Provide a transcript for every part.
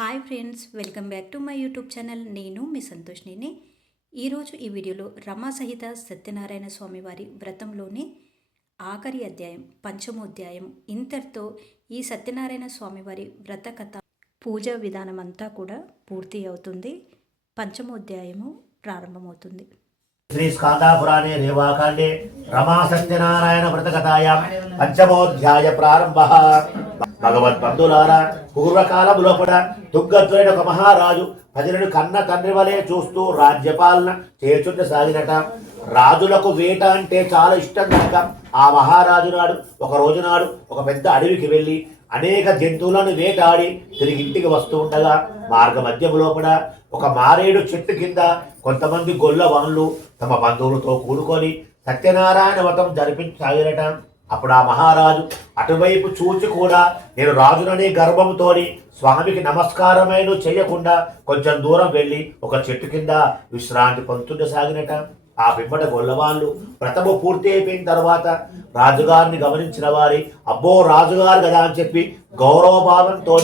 Hi friends, welcome back to my YouTube channel. నేను మీ సంతోష్ని. ఈరోజు ఈ వీడియోలో రమా సహిత సత్యనారాయణ స్వామి వారి వ్రతంలోని ఆఖరి అధ్యాయం, పంచమోధ్యాయం ఇంతటితో ఈ సత్యనారాయణ స్వామి వారి వ్రత కథ పూజా విధానం అంతా కూడా పూర్తి అవుతుంది. పంచమోధ్యాయము ప్రారంభమవుతుంది. శ్రీ స్కాందాపురాణే రేవాకాండే రమా సత్యనారాయణ వ్రతకథాయాం పంచమోధ్యాయ ప్రారంభ. భగవద్బంధులారా, పూర్వకాలములో కూడా తుంగధ్వనుడు ఒక మహారాజు ప్రజలను కన్న తండ్రి వలె చూస్తూ రాజ్యపాలన చేచుండ సాగినట. రాజులకు వేట అంటే చాలా ఇష్టం కనుక ఆ మహారాజు నాడు ఒక రోజు నాడు ఒక పెద్ద అడవికి వెళ్ళి అనేక జంతువులను వేటాడి తిరిగి ఇంటికి వస్తూ ఉండగా మార్గ మధ్యములో కూడా ఒక మారేడు చెట్టు కింద కొంతమంది గొల్ల వాన్లు తమ బంధువులతో కూడుకొని సత్యనారాయణ వ్రతం జరిపించసాగిరట. అప్పుడు ఆ మహారాజు అటువైపు చూచి కూడా నేను రాజుననే గర్భంతోని స్వామికి నమస్కారమైన చేయకుండా కొంచెం దూరం వెళ్ళి ఒక చెట్టు కింద విశ్రాంతి పొందుతుండసాగినట. ఆ పిమ్మట గొల్లవాళ్ళు వ్రతము పూర్తి అయిపోయిన తర్వాత రాజుగారిని గమనించిన వారి అబ్బో రాజుగారు కదా అని చెప్పి గౌరవభావంతో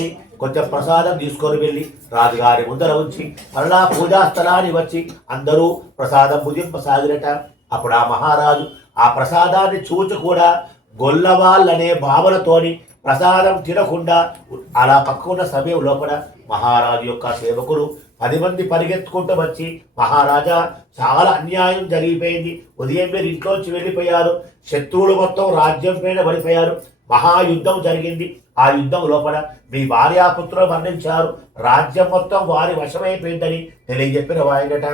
కొంచెం ప్రసాదం తీసుకొని వెళ్ళి రాజుగారి ముందర ఉంచి మరలా పూజా స్థలాన్ని వచ్చి అందరూ ప్రసాదం భుజింపసాగిరట. అప్పుడు ఆ మహారాజు ఆ ప్రసాదాన్ని చూచి కూడా గొల్లవాళ్ళనే భావనతోని ప్రసాదం తినకుండా అలా పక్కకున్న సమయంలో కూడా మహారాజు యొక్క సేవకులు 10 మంది పరిగెత్తుకుంటూ వచ్చి, మహారాజా చాలా అన్యాయం జరిగిపోయింది, ఉదయం మీరు ఇంట్లోంచి వెళ్ళిపోయారు, శత్రువులు మొత్తం రాజ్యం పైన పడిపోయారు, మహాయుద్ధం జరిగింది, ఆ యుద్ధం లోపల మీ భార్యాపుత్రులు మరణించారు, రాజ్యం మొత్తం వారి వశమైపోయిందని తెలియజెప్పిన వాయనట.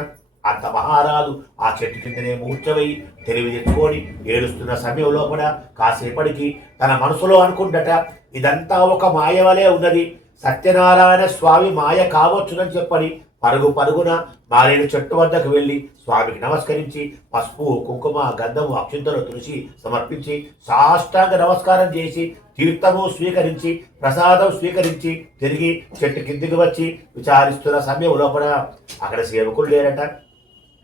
అంత మహారాజు ఆ చెట్టు కిందనే మూర్చవై తెలివి తెచ్చుకొని ఏడుస్తున్న సమయంలో కూడా కాసేపటికి తన మనసులో అనుకుంటట, ఇదంతా ఒక మాయవలే ఉన్నది, సత్యనారాయణ స్వామి మాయ కావచ్చునని చెప్పని పరుగున మారేడు చెట్టు వద్దకు వెళ్ళి స్వామికి నమస్కరించి పసుపు కుంకుమ గంధము అక్షింతలు తులసి సమర్పించి సాష్టాంగ నమస్కారం చేసి తీర్థము స్వీకరించి ప్రసాదం స్వీకరించి తిరిగి చెట్టు కిందికి వచ్చి విచారిస్తున్న సమయం లోపల అక్కడ సేవకులు లేరట.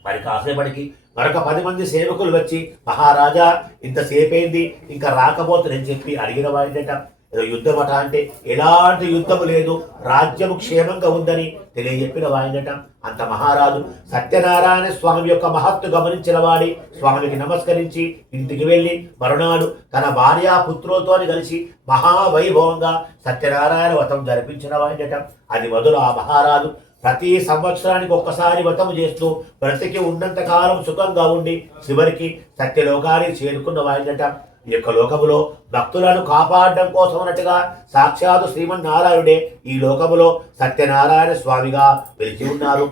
మరి కాసేపటికి మరొక 10 మంది సేవకులు వచ్చి, మహారాజా ఇంతసేపైంది ఇంకా రాకపోతుందని చెప్పి అడిగిన వాడినట. ఏదో యుద్ధమట అంటే ఎలాంటి యుద్ధము లేదు, రాజ్యము క్షేమంగా ఉందని తెలియజెప్పిన వాడినట. అంత మహారాజు సత్యనారాయణ స్వామి యొక్క మహత్తు గమనించిన వాడి స్వామికి నమస్కరించి ఇంటికి వెళ్ళి మరునాడు తన భార్యా పుత్రులతో కలిసి మహావైభవంగా సత్యనారాయణ వ్రతం జరిపించిన వాడినట. అది మొదలు ఆ మహారాజు ప్రతి సంవత్సరానికి ఒక్కసారి వ్రతం చేస్తూ బ్రతికి ఉన్నంత కాలం సుఖంగా ఉండి చివరికి సత్యలోకానికి చేరుకున్న వాడినట. ఈ యొక్క లోకములో భక్తులను కాపాడడం కోసం అన్నట్టుగా సాక్షాత్ శ్రీమన్నారాయణుడే ఈ లోకములో సత్యనారాయణ స్వామిగా వెలిచి ఉన్నారు.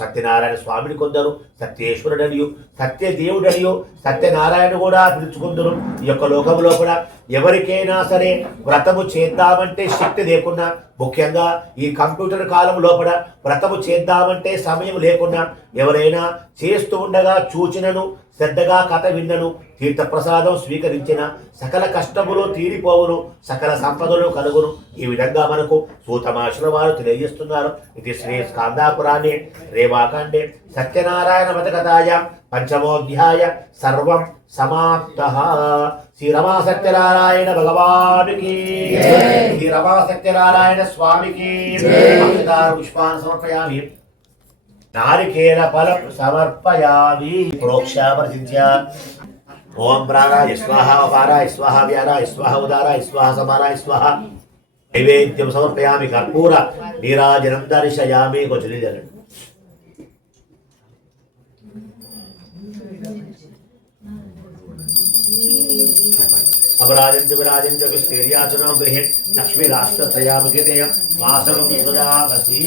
సత్యనారాయణ స్వామిని కొందరు సత్యేశ్వరుడనియు సత్యదేవుడనియు సత్యనారాయణ కూడా పిలుచుకుందరు. ఈ యొక్క లోకంలో కూడా ఎవరికైనా సరే వ్రతము చేద్దామంటే శక్తి లేకున్నా, ముఖ్యంగా ఈ కంప్యూటర్ కాలం లోపల వ్రతము చేద్దామంటే సమయం లేకున్నా ఎవరైనా చేస్తూ ఉండగా చూచినను శ్రద్ధగా కథ విన్నను తీర్థప్రసాదం స్వీకరించిన సకల కష్టములు తీరిపోవును, సకల సంపదలు కలుగును. ఈ విధంగా మనకు సూతమాశ్ర వారు తెలియజేస్తున్నారు. ఇది శ్రీ స్కాందాపురాణే రేవాకాండే సత్యనారాయణ వ్రతకథాయాం పంచమోధ్యాయ సర్వం సమాప్తః. శ్రీ రమా సత్యనారాయణ భగవానికి, శ్రీ రమా సత్యనారాయణ స్వామికి పుష్పాన్ని సమర్పయామి. నారికేల ఫలం సమర్పయామి. ప్రోక్షావర్జించ ఓం ప్రాణాయ స్వాహ, అపారాయ స్వాహ, వ్యానాయ స్వాహ, ఉదారాయ స్వాహ, సమానాయ స్వాహ. నైవేద్యం సమర్పయామి. కర్పూర నీరాజనం దర్శయామి. కొంచెం సమరాజం చ విరాజం చ విస్తీర్యాచన గృహే లక్ష్మీ రాష్ట్రత్రయామృతేయం వాసవం సుజావసి.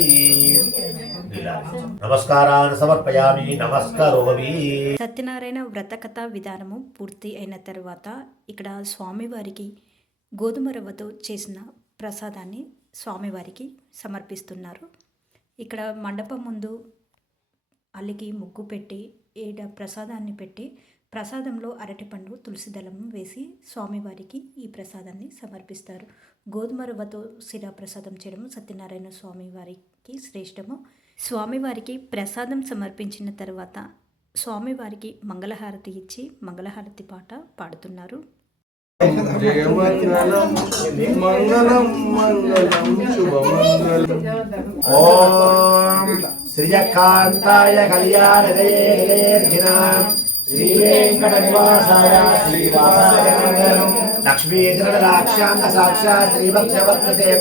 నమస్కారాన్ని సమర్పయామి. నమస్కారోమి. సత్యనారాయణ వ్రత కథా విధానము పూర్తి అయిన తర్వాత ఇక్కడ స్వామివారికి గోధుమ రవ్వతో చేసిన ప్రసాదాన్ని స్వామివారికి సమర్పిస్తున్నారు. ఇక్కడ మండపం ముందు అలికి ముగ్గు పెట్టి ప్రసాదాన్ని పెట్టి ప్రసాదంలో అరటిపండు తులసి దళం వేసి స్వామివారికి ఈ ప్రసాదాన్ని సమర్పిస్తారు. గోధుమ రవ్వతో శిలా ప్రసాదం చేయడం సత్యనారాయణ స్వామి వారికి శ్రేష్టము. స్వామివారికి ప్రసాదం సమర్పించిన తర్వాత స్వామివారికి మంగళహారతి ఇచ్చి మంగళహారతి పాట పాడుతున్నారు. జయమంగళం మంగళం మంగళం శుభమంగళం. ఓం శ్రీయకాంతాయ కళ్యాణదయేర్జిన శ్రీ వెంకట నివాసాయ శ్రీవాసాయ మంగళం. లక్ష్మీధరలాక్షాంత సాక్షాత్ శ్రీభక్షవత్సే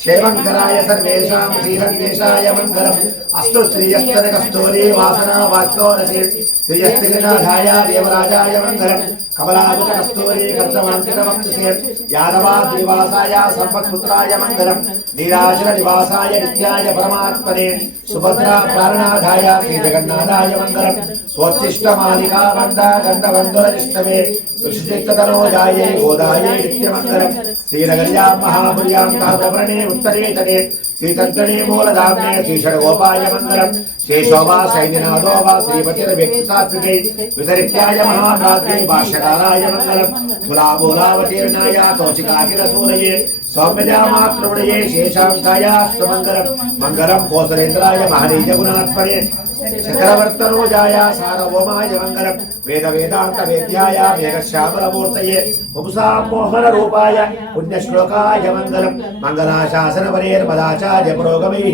క్షేమంకరాయ సర్వేషాం శ్రీరంగేశాయ మంగళం. అస్తు శ్రీయస్తన కస్తూరి వాసనా వాస్తోరసి శ్రీయస్త్రినాథాయ దేవరాజాయ మంగళం. కమలాభిత కస్తూరి కర్తమాంకిత వక్తసే యాదవాద్రివాసాయ సంపత్పుత్రాయ మంగళం. నీరాజన నివాసాయ నిత్యాయ పరమాత్మనే సుభద్రా ప్రాణనాథాయ శ్రీ జగన్నాథాయ మంగళం. స్వోచ్ఛిష్టమాలికా మంద గంధవంధురజిష్టమే ఋషిచిత్తతనోజాయే గోదాయే నిత్యమంగళం. శ్రీనగర్యాం మహాపుర్యాం తామ్రవర్ణే ఉత్తరే తటే శ్రీతంత్రణే మూలధామ్నే శ్రీషడగోపాయ మంగళం. శేషోవా సైన్యనాథోవా శ్రీపతిర్వ్యక్తిసాత్వికే వితరిత్యాయ మహాభ్రాత్రే భాష్యకారాయ మంగళం. తులామూలావతీర్ణాయ కౌశికాకిరసూరయే సౌమ్యజామాతృమణయే శేషాంకాయాస్తు మంగళం. మంగళం కోసలేంద్రాయ మహనీయ గుణాత్మనే చక్రవర్తనోజాయ సార్వభౌమాయ మంగళం. వేద వేదాంత వేద్యాయ మేఘశ్యామలమూర్తయే పుంసామోహన రూపాయ పుణ్యశ్లోకాయ మంగళం. మంగళాశాసనపరేర్మదాచార్య పురోగమై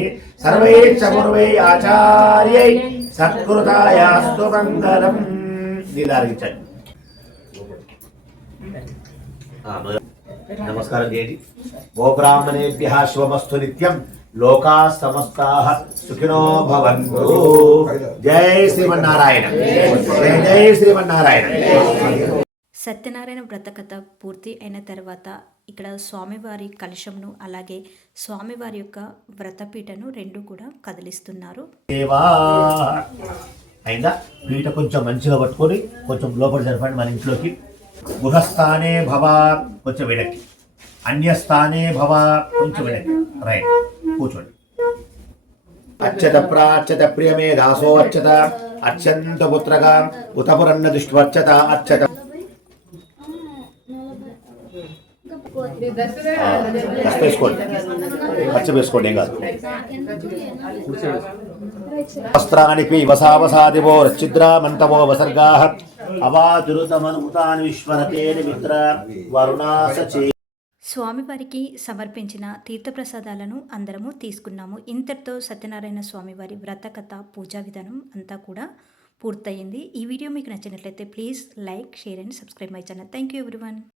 సర్వైశ్చ పూర్వై ఆచార్యై సత్కృతాయాస్తు మంగళం. నీలారించండి. నమస్కారం చేయండి. గోబ్రాహ్మణేభ్యః శుభమస్తు నిత్యం. లోకా సమస్తాః సుఖినో భవంతు. జై శ్రీమన్నారాయణ. జై జై శ్రీమన్నారాయణ. సత్యనారాయణ వ్రతకథ పూర్తి అయిన తర్వాత ఇక్కడ స్వామివారి కలశంను అలాగే స్వామివారి యొక్క వ్రతపీఠను రెండు కూడా కదిలిస్తున్నారు. దేవా అయిందా? పీట కొంచెం మంచిగా పట్టుకొని కొంచెం లోపల జరపండి మన ఇంట్లోకి. గృహస్థానే భవ కొంచెం వెనక్కి, అన్యస్థానే భవ కొంచెం వెనక్కి. రైట్, కూర్చోండి. అచ్చత ప్రాచ్యత ప్రియమే దాసో అచ్చత అత్యంత పుత్రగా ఉతపురన్న దుష్వచ్చత అచ్చత. వేసుకోండి, పచ్చ వేసుకోండి, ఏం కాదు. వస్త్రాణి వసావసాదివో రచ్చిద్రా మంతవో వసర్గా అవాదురుతమనుతాన్ విశ్వరతేని మిత్ర వరుణాసచే. స్వామివారికి సమర్పించిన తీర్థప్రసాదాలను అందరము తీసుకున్నాము. ఇంతటితో సత్యనారాయణ స్వామివారి వ్రతకథ పూజా విధానం అంతా కూడా పూర్తయింది. ఈ వీడియో మీకు నచ్చినట్లయితే please like, share and subscribe my channel. Thank you everyone.